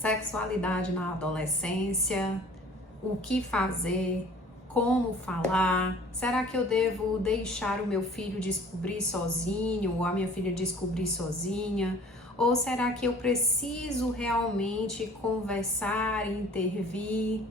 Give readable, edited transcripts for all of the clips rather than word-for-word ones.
Sexualidade na adolescência, o que fazer, como falar, será que eu devo deixar o meu filho descobrir sozinho ou a minha filha descobrir sozinha? Ou será que eu preciso realmente conversar, intervir?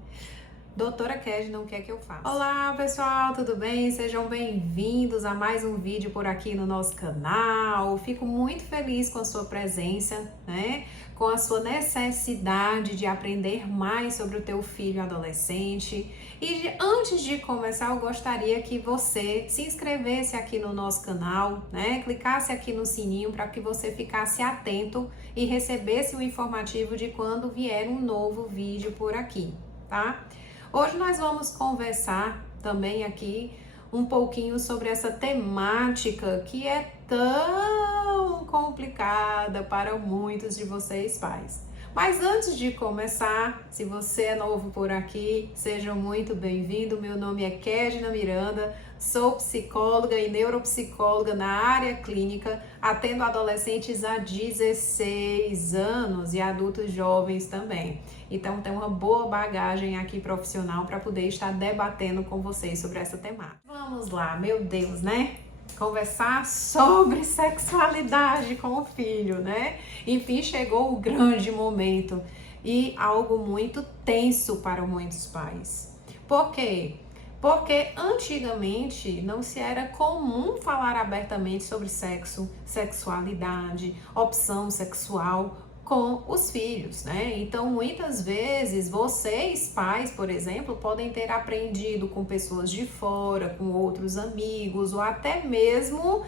Doutora Kedna, o que é que eu faço? Olá pessoal, tudo bem? Sejam bem-vindos a mais um vídeo por aqui no nosso canal. Fico muito feliz com a sua presença, né? Com a sua necessidade de aprender mais sobre o teu filho adolescente. E antes de começar, eu gostaria que você se inscrevesse aqui no nosso canal, né? Clicasse aqui no sininho para que você ficasse atento e recebesse o informativo de quando vier um novo vídeo por aqui, tá? Hoje nós vamos conversar também aqui um pouquinho sobre essa temática que é tão complicada para muitos de vocês pais. Mas antes de começar, se você é novo por aqui, seja muito bem-vindo. Meu nome é Kedna Miranda, sou psicóloga e neuropsicóloga na área clínica, atendo adolescentes há 16 anos e adultos jovens também. Então tem uma boa bagagem aqui profissional para poder estar debatendo com vocês sobre essa temática. Vamos lá, meu Deus, né? Conversar sobre sexualidade com o filho, né? Enfim, chegou o grande momento e algo muito tenso para muitos pais. Por quê? Porque antigamente não se era comum falar abertamente sobre sexo, sexualidade, opção sexual com os filhos, né? Então, muitas vezes, vocês, pais, por exemplo, podem ter aprendido com pessoas de fora, com outros amigos, ou até mesmo,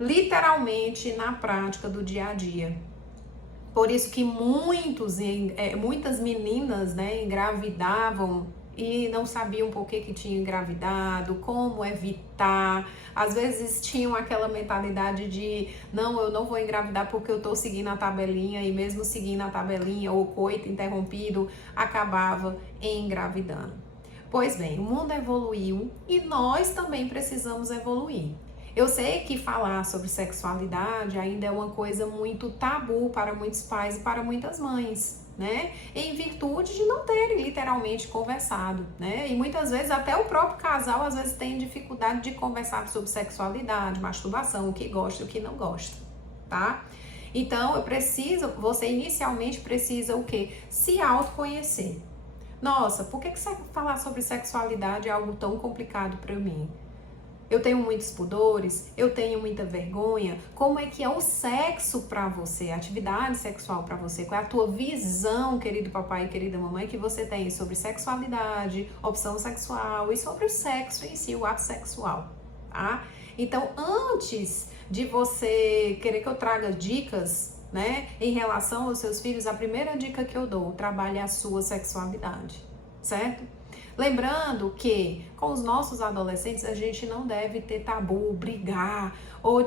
literalmente, na prática do dia a dia. Por isso que muitas meninas, né, engravidavam e não sabiam por que tinham engravidado, como evitar. Às vezes tinham aquela mentalidade de não, eu não vou engravidar porque eu tô seguindo a tabelinha, e mesmo seguindo a tabelinha ou coito interrompido, acabava engravidando. Pois bem, o mundo evoluiu e nós também precisamos evoluir. Eu sei que falar sobre sexualidade ainda é uma coisa muito tabu para muitos pais e para muitas mães, né? Em virtude de não terem literalmente conversado, né? E muitas vezes até o próprio casal às vezes tem dificuldade de conversar sobre sexualidade, masturbação, o que gosta e o que não gosta, tá? Então você inicialmente precisa o quê? Se autoconhecer. Nossa, por que falar sobre sexualidade é algo tão complicado para mim? Eu tenho muitos pudores, eu tenho muita vergonha. Como é que é o sexo para você, a atividade sexual para você? Qual é a tua visão, querido papai e querida mamãe, que você tem sobre sexualidade, opção sexual e sobre o sexo em si, o ato sexual, tá? Então, antes de você querer que eu traga dicas, né, em relação aos seus filhos, a primeira dica que eu dou, trabalhe a sua sexualidade, certo? Lembrando que com os nossos adolescentes a gente não deve ter tabu, brigar ou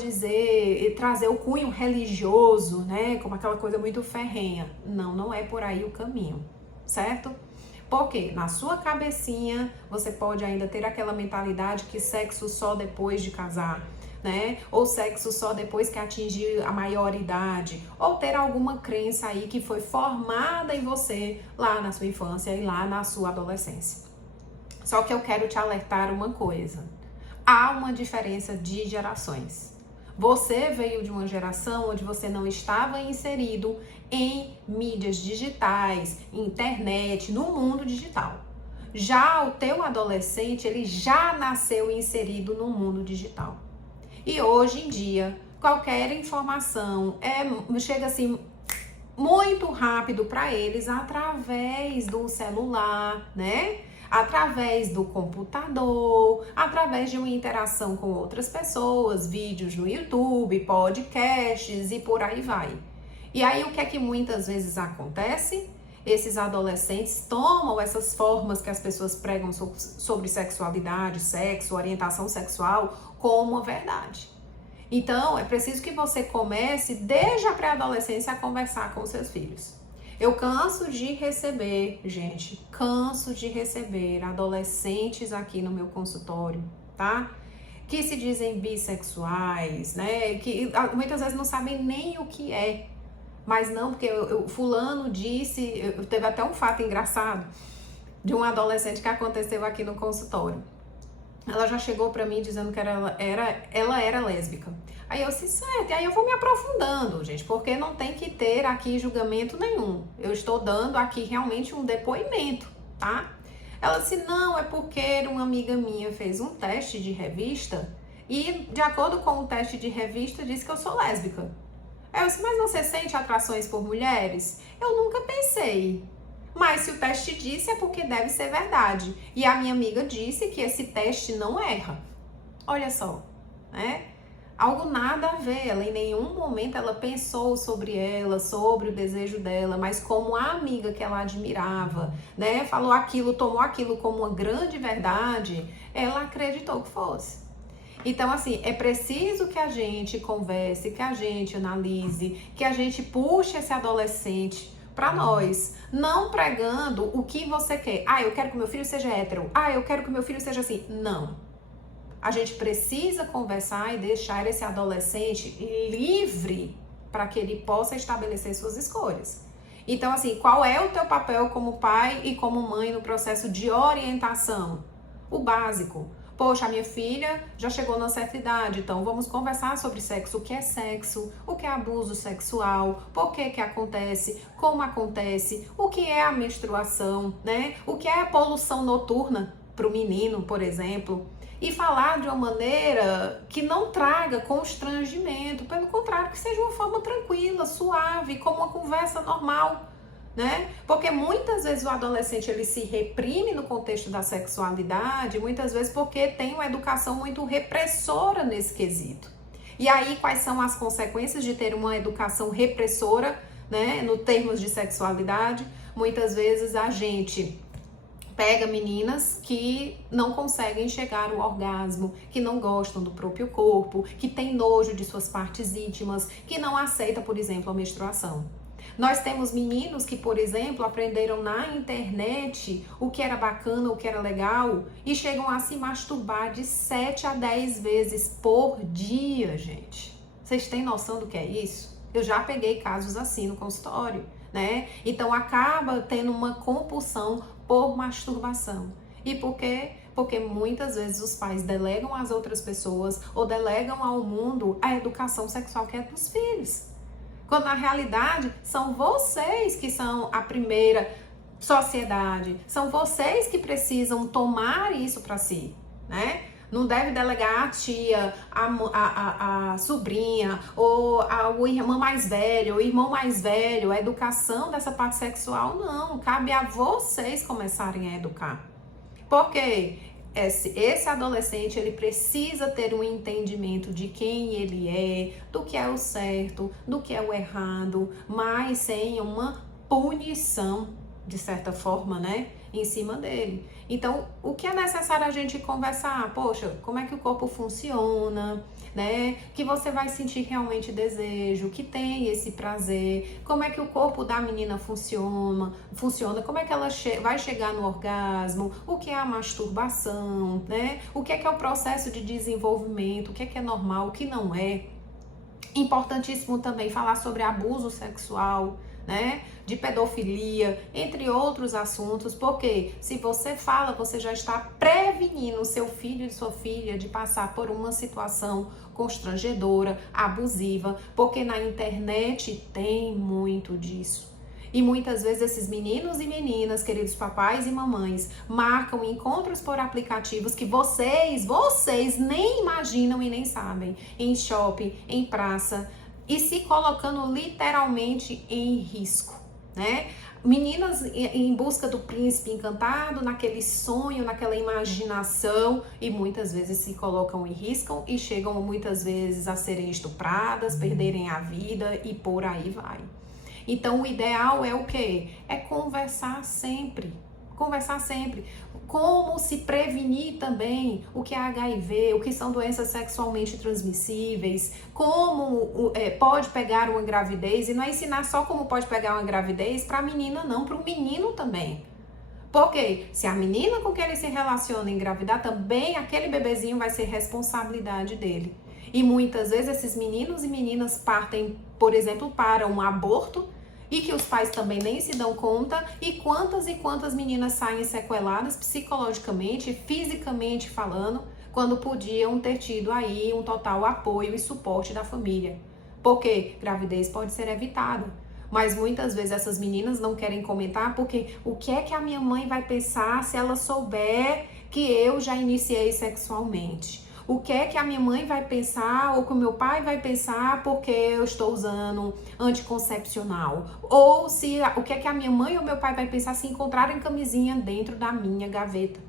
trazer o cunho religioso, né, como aquela coisa muito ferrenha. Não, não é por aí o caminho, certo? Porque na sua cabecinha você pode ainda ter aquela mentalidade que sexo só depois de casar, né? Ou sexo só depois que atingir a maioridade, ou ter alguma crença aí que foi formada em você lá na sua infância e lá na sua adolescência. Só que eu quero te alertar uma coisa. Há uma diferença de gerações. Você veio de uma geração onde você não estava inserido em mídias digitais, internet, no mundo digital. Já o teu adolescente, ele já nasceu inserido no mundo digital. E hoje em dia, qualquer informação chega assim muito rápido para eles através do celular, né? Através do computador, através de uma interação com outras pessoas, vídeos no YouTube, podcasts e por aí vai. E aí o que é que muitas vezes acontece? Esses adolescentes tomam essas formas que as pessoas pregam sobre sexualidade, sexo, orientação sexual como uma verdade. Então, é preciso que você comece desde a pré-adolescência a conversar com os seus filhos. Eu canso de receber adolescentes aqui no meu consultório, tá? Que se dizem bissexuais, né? Que muitas vezes não sabem nem o que é, Mas não, porque fulano disse, teve até um fato engraçado de um adolescente que aconteceu aqui no consultório. Ela já chegou pra mim dizendo que ela era lésbica. Aí eu disse, certo, e aí eu vou me aprofundando, gente, porque não tem que ter aqui julgamento nenhum. Eu estou dando aqui realmente um depoimento, tá? Ela disse, não, é porque uma amiga minha fez um teste de revista e, de acordo com o teste de revista, disse que eu sou lésbica. Aí eu disse, mas você sente atrações por mulheres? Eu nunca pensei. Mas se o teste disse, é porque deve ser verdade. E a minha amiga disse que esse teste não erra. Olha só, né? Algo nada a ver. Ela em nenhum momento ela pensou sobre ela, sobre o desejo dela, mas como a amiga que ela admirava, né? Falou aquilo, tomou aquilo como uma grande verdade, ela acreditou que fosse. Então, assim, é preciso que a gente converse, que a gente analise, que a gente puxe esse adolescente para nós, não pregando o que você quer. Ah, eu quero que meu filho seja hétero. Ah, eu quero que meu filho seja assim. Não. A gente precisa conversar e deixar esse adolescente livre para que ele possa estabelecer suas escolhas. Então, assim, qual é o teu papel como pai e como mãe no processo de orientação? O básico. Poxa, a minha filha já chegou na certa idade, então vamos conversar sobre sexo, o que é abuso sexual, por que acontece, como acontece, o que é a menstruação, né? O que é a poluição noturna para o menino, por exemplo. E falar de uma maneira que não traga constrangimento, pelo contrário, que seja uma forma tranquila, suave, como uma conversa normal. Né? Porque muitas vezes o adolescente ele se reprime no contexto da sexualidade, muitas vezes porque tem uma educação muito repressora nesse quesito. E aí quais são as consequências de ter uma educação repressora, né, no termos de sexualidade? Muitas vezes a gente pega meninas que não conseguem chegar ao orgasmo, que não gostam do próprio corpo, que tem nojo de suas partes íntimas, que não aceita, por exemplo, a menstruação. Nós temos meninos que, por exemplo, aprenderam na internet o que era bacana, o que era legal e chegam a se masturbar de 7 a 10 vezes por dia, gente. Vocês têm noção do que é isso? Eu já peguei casos assim no consultório, né? Então acaba tendo uma compulsão por masturbação. E por quê? Porque muitas vezes os pais delegam às outras pessoas ou delegam ao mundo a educação sexual que é dos filhos. Quando na realidade são vocês que são a primeira sociedade, são vocês que precisam tomar isso para si, né? Não deve delegar a tia, a sobrinha, ou o irmão mais velho, o irmão mais velho, a educação dessa parte sexual, não. Cabe a vocês começarem a educar. Por quê? Esse adolescente, ele precisa ter um entendimento de quem ele é, do que é o certo, do que é o errado, mas sem uma punição, de certa forma, né, em cima dele. Então, o que é necessário a gente conversar? Poxa, como é que o corpo funciona, né? Que você vai sentir realmente desejo, que tem esse prazer, como é que o corpo da menina funciona, como é que ela vai chegar no orgasmo, o que é a masturbação, né? O que é o processo de desenvolvimento, o que é normal, o que não é. Importantíssimo também falar sobre abuso sexual, né, de pedofilia, entre outros assuntos, porque se você fala, você já está prevenindo o seu filho e sua filha de passar por uma situação constrangedora, abusiva, porque na internet tem muito disso. E muitas vezes esses meninos e meninas, queridos papais e mamães, marcam encontros por aplicativos que vocês nem imaginam e nem sabem, em shopping, em praça, e se colocando literalmente em risco, né? Meninas em busca do príncipe encantado, naquele sonho, naquela imaginação, e muitas vezes se colocam em risco e chegam muitas vezes a serem estupradas, perderem a vida e por aí vai. Então o ideal é o quê? É conversar sempre. Conversar sempre. Como se prevenir também o que é HIV, o que são doenças sexualmente transmissíveis, como pode pegar uma gravidez, e não é ensinar só como pode pegar uma gravidez para a menina não, para o menino também. Porque se a menina com quem ele se relaciona engravidar, também aquele bebezinho vai ser responsabilidade dele. E muitas vezes esses meninos e meninas partem por exemplo, para um aborto, e que os pais também nem se dão conta, e quantas meninas saem sequeladas psicologicamente, fisicamente falando, quando podiam ter tido aí um total apoio e suporte da família. Porque gravidez pode ser evitada, mas muitas vezes essas meninas não querem comentar porque o que é que a minha mãe vai pensar se ela souber que eu já iniciei sexualmente? O que é que a minha mãe vai pensar ou que o meu pai vai pensar porque eu estou usando anticoncepcional? Ou o que é que a minha mãe ou meu pai vai pensar se encontrarem camisinha dentro da minha gaveta,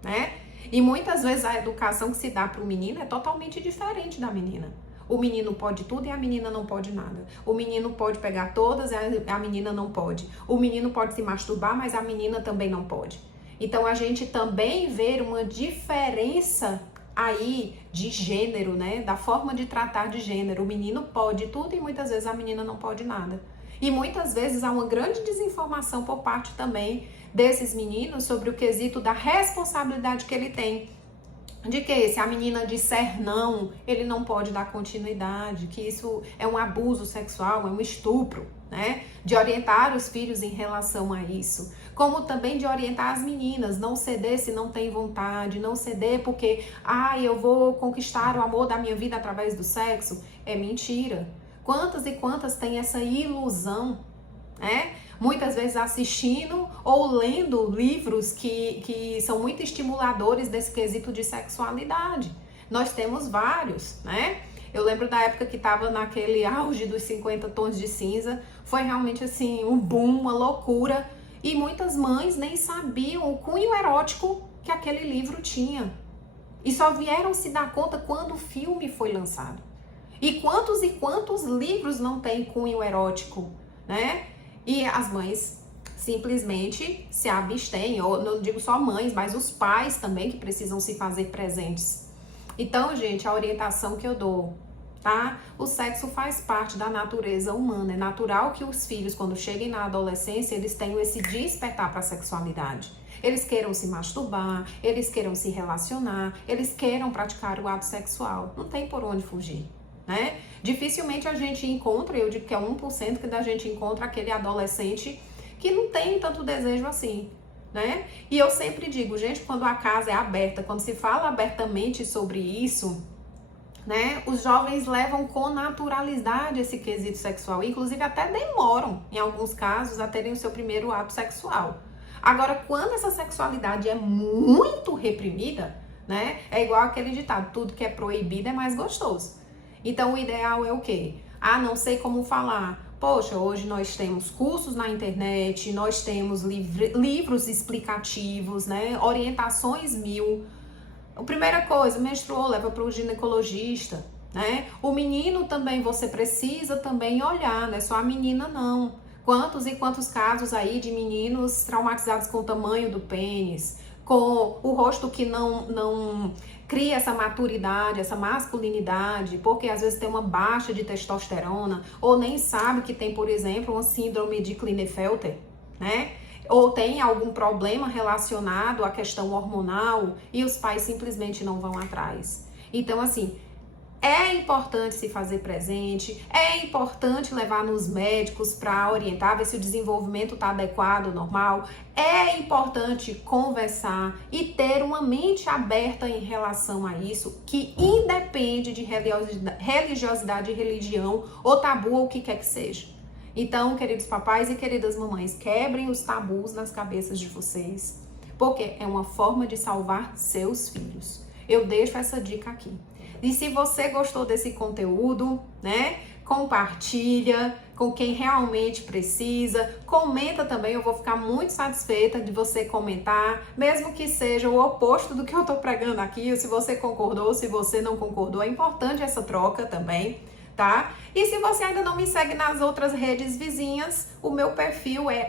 né? E muitas vezes a educação que se dá para o menino é totalmente diferente da menina. O menino pode tudo e a menina não pode nada. O menino pode pegar todas e a menina não pode. O menino pode se masturbar, mas a menina também não pode. Então a gente também vê uma diferença aí de gênero, né? Da forma de tratar de gênero. O menino pode tudo e muitas vezes a menina não pode nada. E muitas vezes há uma grande desinformação por parte também desses meninos sobre o quesito da responsabilidade que ele tem. De que se a menina disser não, ele não pode dar continuidade, que isso é um abuso sexual, é um estupro, né? De orientar os filhos em relação a isso. Como também de orientar as meninas, não ceder se não tem vontade, não ceder porque, eu vou conquistar o amor da minha vida através do sexo. É mentira. Quantas e quantas têm essa ilusão, né? Muitas vezes assistindo ou lendo livros que são muito estimuladores desse quesito de sexualidade. Nós temos vários, né? Eu lembro da época que estava naquele auge dos 50 tons de cinza. Foi realmente assim, um boom, uma loucura. E muitas mães nem sabiam o cunho erótico que aquele livro tinha. E só vieram se dar conta quando o filme foi lançado. E quantos livros não tem cunho erótico, né? E as mães simplesmente se abstêm, ou não digo só mães, mas os pais também que precisam se fazer presentes. Então, gente, a orientação que eu dou, tá? O sexo faz parte da natureza humana. É natural que os filhos, quando cheguem na adolescência, eles tenham esse despertar para a sexualidade. Eles queiram se masturbar, eles queiram se relacionar, eles queiram praticar o ato sexual. Não tem por onde fugir, né? Dificilmente a gente encontra, eu digo que é 1% que a gente encontra aquele adolescente que não tem tanto desejo assim, né? E eu sempre digo, gente, quando a casa é aberta, quando se fala abertamente sobre isso, né? Os jovens levam com naturalidade esse quesito sexual, inclusive até demoram, em alguns casos, a terem o seu primeiro ato sexual. Agora, quando essa sexualidade é muito reprimida, né? É igual aquele ditado, tudo que é proibido é mais gostoso. Então, o ideal é o quê? Não sei como falar. Poxa, hoje nós temos cursos na internet, nós temos livros explicativos, né? Orientações mil. A primeira coisa, menstruou, leva para o ginecologista, né? O menino também, você precisa também olhar, não é só a menina não. Quantos e quantos casos aí de meninos traumatizados com o tamanho do pênis, com o rosto que não cria essa maturidade, essa masculinidade, porque às vezes tem uma baixa de testosterona, ou nem sabe que tem, por exemplo, uma síndrome de Klinefelter, né? Ou tem algum problema relacionado à questão hormonal e os pais simplesmente não vão atrás. Então, assim, é importante se fazer presente, é importante levar nos médicos para orientar, ver se o desenvolvimento está adequado, normal. É importante conversar e ter uma mente aberta em relação a isso, que independe de religiosidade, religião ou tabu ou o que quer que seja. Então, queridos papais e queridas mamães, quebrem os tabus nas cabeças de vocês, porque é uma forma de salvar seus filhos. Eu deixo essa dica aqui. E se você gostou desse conteúdo, né, compartilha com quem realmente precisa, comenta também, eu vou ficar muito satisfeita de você comentar, mesmo que seja o oposto do que eu tô pregando aqui, ou se você concordou, ou se você não concordou, é importante essa troca também, tá? E se você ainda não me segue nas outras redes vizinhas, o meu perfil é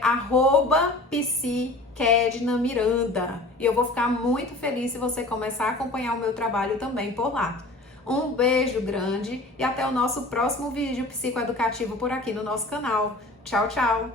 @psikednamiranda, e eu vou ficar muito feliz se você começar a acompanhar o meu trabalho também por lá. Um beijo grande e até o nosso próximo vídeo psicoeducativo por aqui no nosso canal. Tchau, tchau!